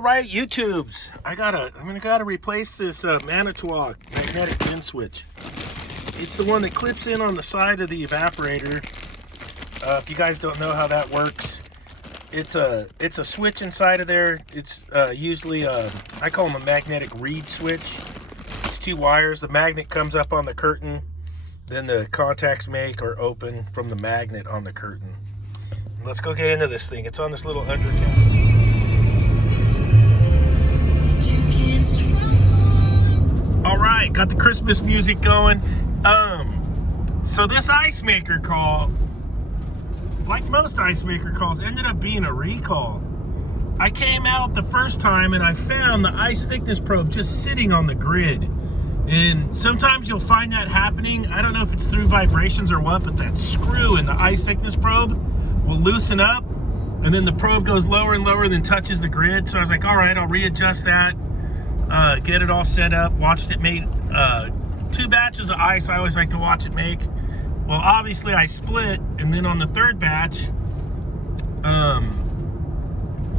All right, YouTubes. I'm gonna replace this Manitowoc magnetic bin switch. It's the one that clips in on the side of the evaporator. If you guys don't know how that works, it's a switch inside of there. It's usually I call them a magnetic reed switch. It's 2 wires. The magnet comes up on the curtain, then the contacts make or open from the magnet on the curtain. Let's go get into this thing. It's on this little undercap. All right, got the Christmas music going. So this ice maker call, like most ice maker calls, ended up being a recall. I came out the first time and I found the ice thickness probe just sitting on the grid. And sometimes you'll find that happening. I don't know if it's through vibrations or what, but that screw in the ice thickness probe will loosen up, and then the probe goes lower and lower, then touches the grid. So I was like, all right, I'll readjust that, get it all set up. Watched it make 2 batches of ice. I always like to watch it make. Well, obviously I split, and then on the 3rd batch,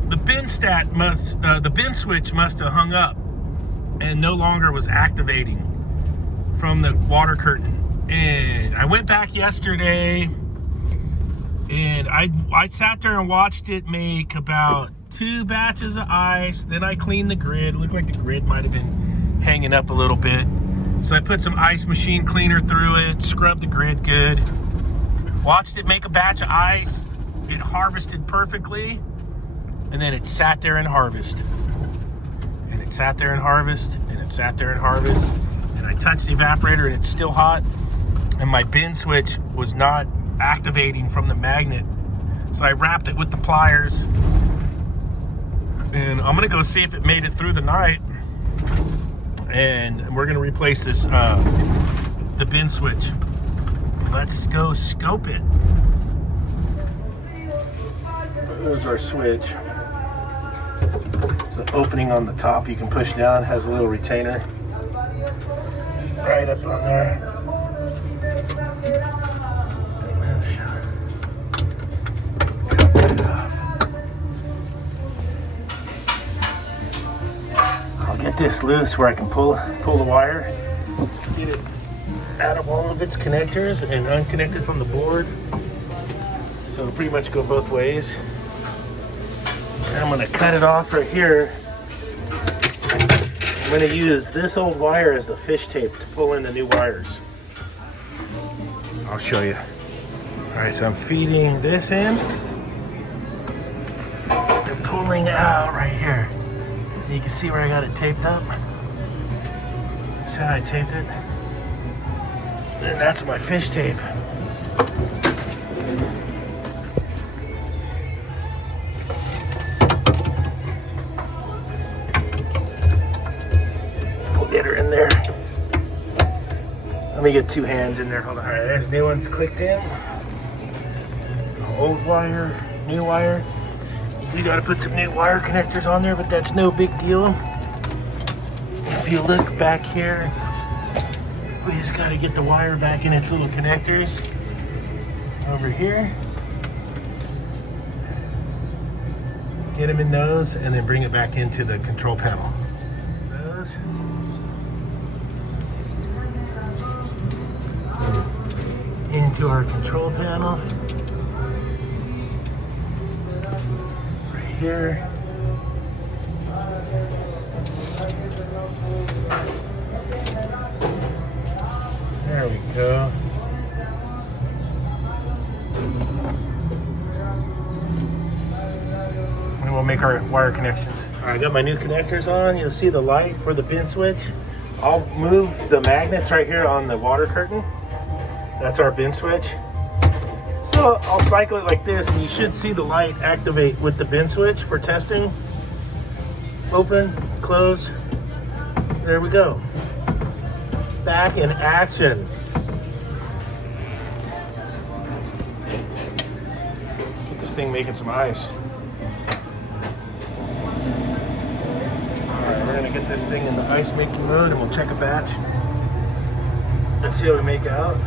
the bin switch must have hung up and no longer was activating from the water curtain. And I went back yesterday, and I sat there and watched it make about 2 batches of ice. Then I cleaned the grid. It looked like the grid might have been hanging up a little bit. So I put some ice machine cleaner through it, scrubbed the grid good. Watched it make a batch of ice. It harvested perfectly. And then it sat there and harvest. And it sat there and harvest. And it sat there and harvest. And I touched the evaporator and it's still hot. And my bin switch was not activating from the magnet. So I wrapped it with the pliers. And I'm gonna go see if it made it through the night. And we're gonna replace this, the bin switch. Let's go scope it. There's our switch. There's an opening on the top you can push down. Has a little retainer right up on there. Get this loose where I can pull the wire, get it out of all of its connectors and unconnected from the board. So it'll pretty much go both ways. And I'm gonna cut it off right here. I'm gonna use this old wire as the fish tape to pull in the new wires. I'll show you. All right, so I'm feeding this in and pulling out right here. You can see where I got it taped up. That's how I taped it. And that's my fish tape. We'll get her in there. Let me get 2 hands in there. Hold on. All right, there's new ones clicked in. Old wire, new wire. You gotta put some new wire connectors on there, but that's no big deal. If you look back here, we just gotta get the wire back in its little connectors over here. Get them in those, and then bring it back into the control panel. Those. Into our control panel. Here. There we go. And we'll make our wire connections. All right, I got my new connectors on. You'll see the light for the bin switch. I'll move the magnets right here on the water curtain. That's our bin switch. So I'll cycle it like this, and you should see the light activate with the bin switch for testing. Open, close. There we go. Back in action. Get this thing making some ice. All right, we're gonna get this thing in the ice making mode, and we'll check a batch. Let's see how we make out.